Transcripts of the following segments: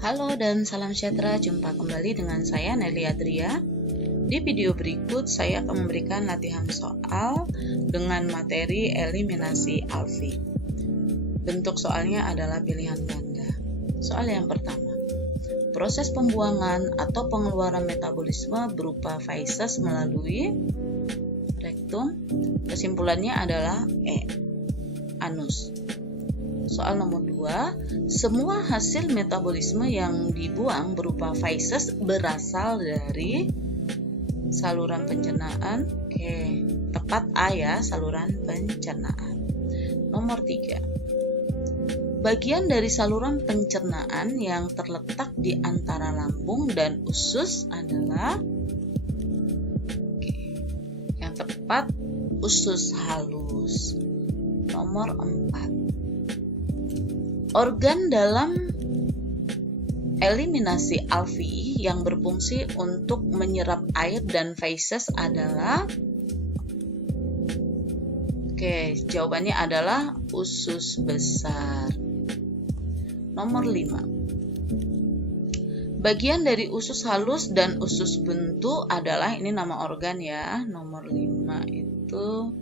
Halo dan salam sejahtera, jumpa kembali dengan saya Nelly Adria. Di video berikut saya akan memberikan latihan soal dengan materi eliminasi alfi. Bentuk soalnya adalah pilihan ganda. Soal yang pertama, proses pembuangan atau pengeluaran metabolisme berupa feses melalui rektum. Kesimpulannya adalah E, anus. Soal nomor 2, semua hasil metabolisme yang dibuang berupa feses berasal dari saluran pencernaan. Oke, tepat A ya, saluran pencernaan. Nomor 3, bagian dari saluran pencernaan yang terletak di antara lambung dan usus adalah yang tepat usus halus. Nomor 4, organ dalam eliminasi alfi yang berfungsi untuk menyerap air dan feses adalah jawabannya adalah usus besar. Nomor 5, bagian dari usus halus dan usus buntu adalah, ini nama organ ya. Nomor 5 itu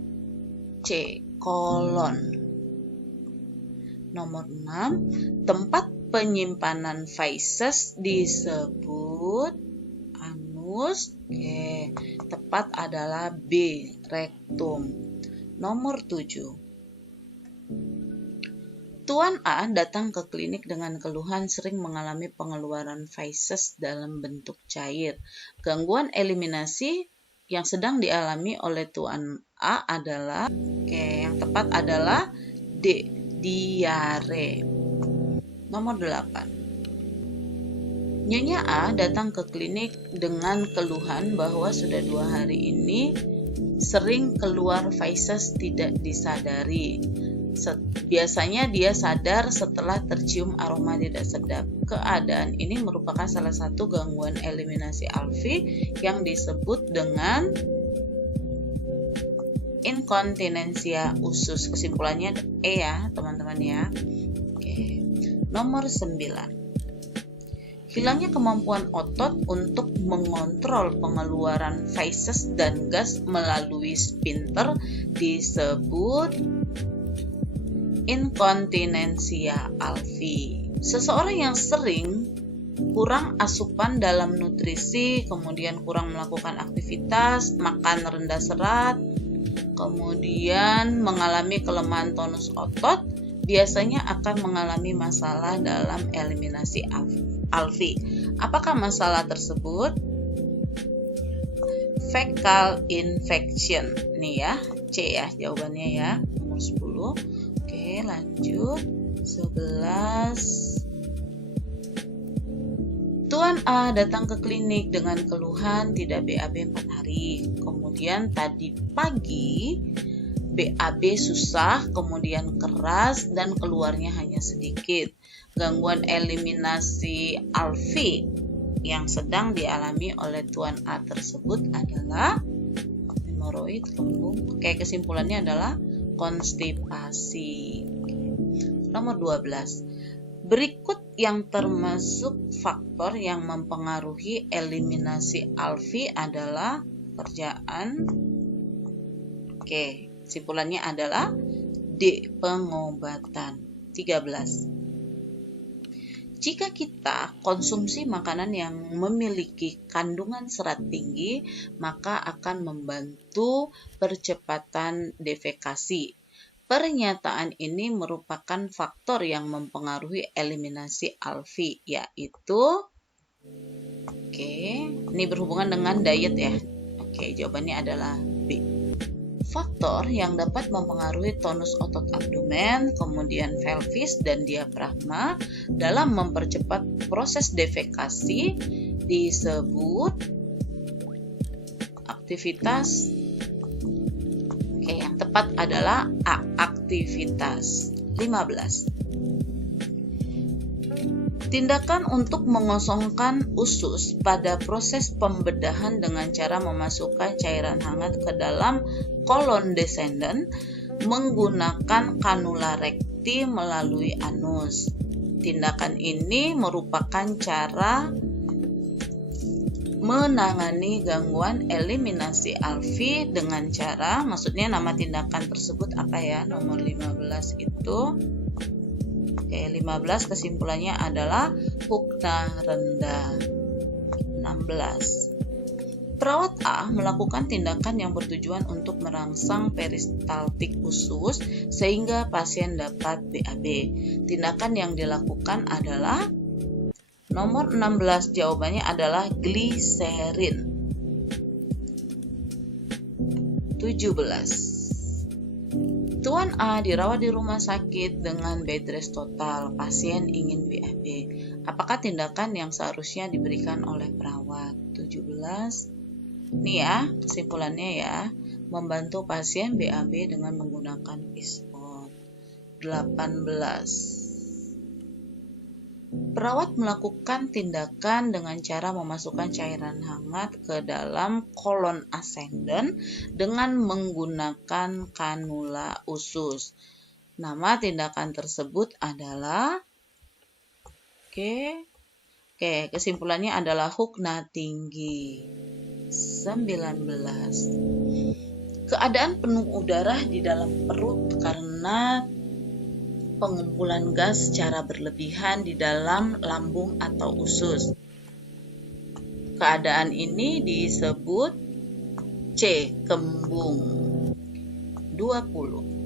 C, kolon. Nomor 6, tempat penyimpanan feses disebut anus. Oke, tepat adalah B, rektum. Nomor 7, Tuan A datang ke klinik dengan keluhan sering mengalami pengeluaran feses dalam bentuk cair. Gangguan eliminasi yang sedang dialami oleh Tuan A adalah, yang tepat adalah D, diare. Nomor 8, Nyonya A datang ke klinik dengan keluhan bahwa sudah 2 hari ini sering keluar feses tidak disadari. Biasanya dia sadar setelah tercium aroma tidak sedap. Keadaan ini merupakan salah satu gangguan eliminasi alfi yang disebut dengan inkontinensia usus. Kesimpulannya E ya teman-teman ya. Oke. Nomor 9, hilangnya kemampuan otot untuk mengontrol pengeluaran feses dan gas melalui sphincter disebut inkontinensia alfi. Seseorang yang sering kurang asupan dalam nutrisi, kemudian kurang melakukan aktivitas, makan rendah serat, kemudian mengalami kelemahan tonus otot, biasanya akan mengalami masalah dalam eliminasi alfi. Apakah masalah tersebut? Fecal infection. Nih ya, C ya jawabannya ya. Nomor 10. Oke, lanjut. 11. Tuan A datang ke klinik dengan keluhan tidak BAB 4 hari. Kemudian tadi pagi BAB susah, kemudian keras dan keluarnya hanya sedikit. Gangguan eliminasi alfi yang sedang dialami oleh Tuan A tersebut adalah hemoroid, kembung. Oke, kesimpulannya adalah konstipasi. Nomor 12, berikut yang termasuk faktor yang mempengaruhi eliminasi alfi adalah pekerjaan. Oke, kesimpulannya adalah D, pengobatan. 13, jika kita konsumsi makanan yang memiliki kandungan serat tinggi, maka akan membantu percepatan defekasi. Pernyataan ini merupakan faktor yang mempengaruhi eliminasi alfi, yaitu ini berhubungan dengan diet ya. Jawabannya adalah B. Faktor yang dapat mempengaruhi tonus otot abdomen, kemudian pelvis dan diafragma dalam mempercepat proses defekasi disebut aktivitas. Yang tepat adalah A, aktivitas. 15, tindakan untuk mengosongkan usus pada proses pembedahan dengan cara memasukkan cairan hangat ke dalam kolon descendant menggunakan kanula rekti melalui anus. tindakan ini merupakan cara menangani gangguan eliminasi alfi dengan cara, maksudnya nama tindakan tersebut apa ya, nomor 15 itu. Oke, 15 kesimpulannya adalah hukna rendah. 16. Perawat A melakukan tindakan yang bertujuan untuk merangsang peristaltik usus sehingga pasien dapat BAB. Tindakan yang dilakukan adalah nomor 16, jawabannya adalah gliserin. 17. Tuan A dirawat di rumah sakit dengan bed rest total. Pasien ingin BAB. Apakah tindakan yang seharusnya diberikan oleh perawat? 17. Nih ya, kesimpulannya ya. Membantu pasien BAB dengan menggunakan pispot. 18. Perawat melakukan tindakan dengan cara memasukkan cairan hangat ke dalam kolon ascendent dengan menggunakan kanula usus. Nama tindakan tersebut adalah kesimpulannya adalah hukna tinggi. 19. Keadaan penuh udara di dalam perut karena pengumpulan gas secara berlebihan di dalam lambung atau usus. Keadaan ini disebut C. Kembung. 20.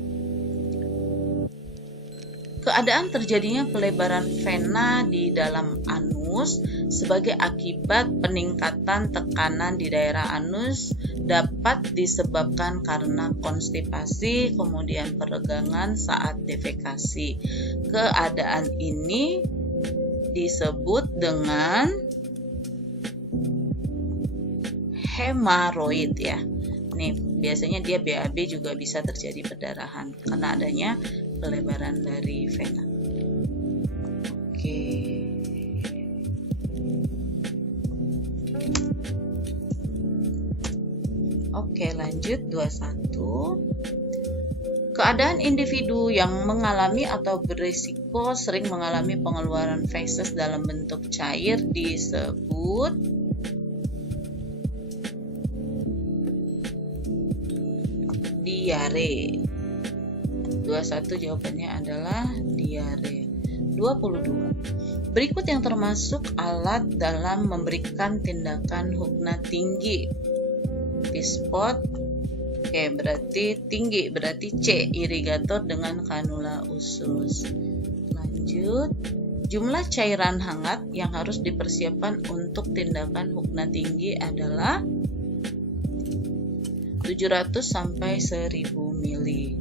Keadaan terjadinya pelebaran vena di dalam anus sebagai akibat peningkatan tekanan di daerah anus dapat disebabkan karena konstipasi, kemudian peregangan saat defekasi. Keadaan ini disebut dengan hemoroid ya. Nih, biasanya dia BAB juga bisa terjadi perdarahan karena adanya pelebaran dari vena. Oke, lanjut 21. Keadaan individu yang mengalami atau berisiko sering mengalami pengeluaran feses dalam bentuk cair disebut diare. 21 jawabannya adalah diare. 22. Berikut yang termasuk alat dalam memberikan tindakan hukna tinggi. Pispot. Berarti tinggi, berarti C, irigator dengan kanula usus. Lanjut. Jumlah cairan hangat yang harus dipersiapkan untuk tindakan hukna tinggi adalah 700 sampai 1000 mili.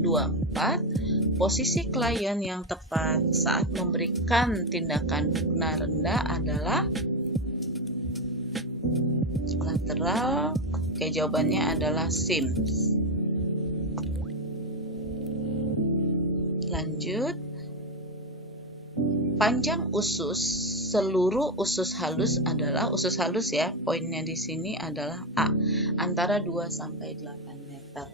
24. Posisi klien yang tepat saat memberikan tindakan hukna rendah adalah lateral. Jawabannya adalah Sims. Lanjut. Panjang usus seluruh usus halus adalah, usus halus ya, poinnya di sini adalah A, antara 2 sampai 8 meter.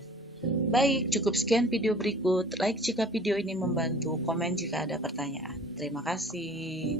Baik, cukup sekian video berikut. Like jika video ini membantu, komen jika ada pertanyaan. Terima kasih.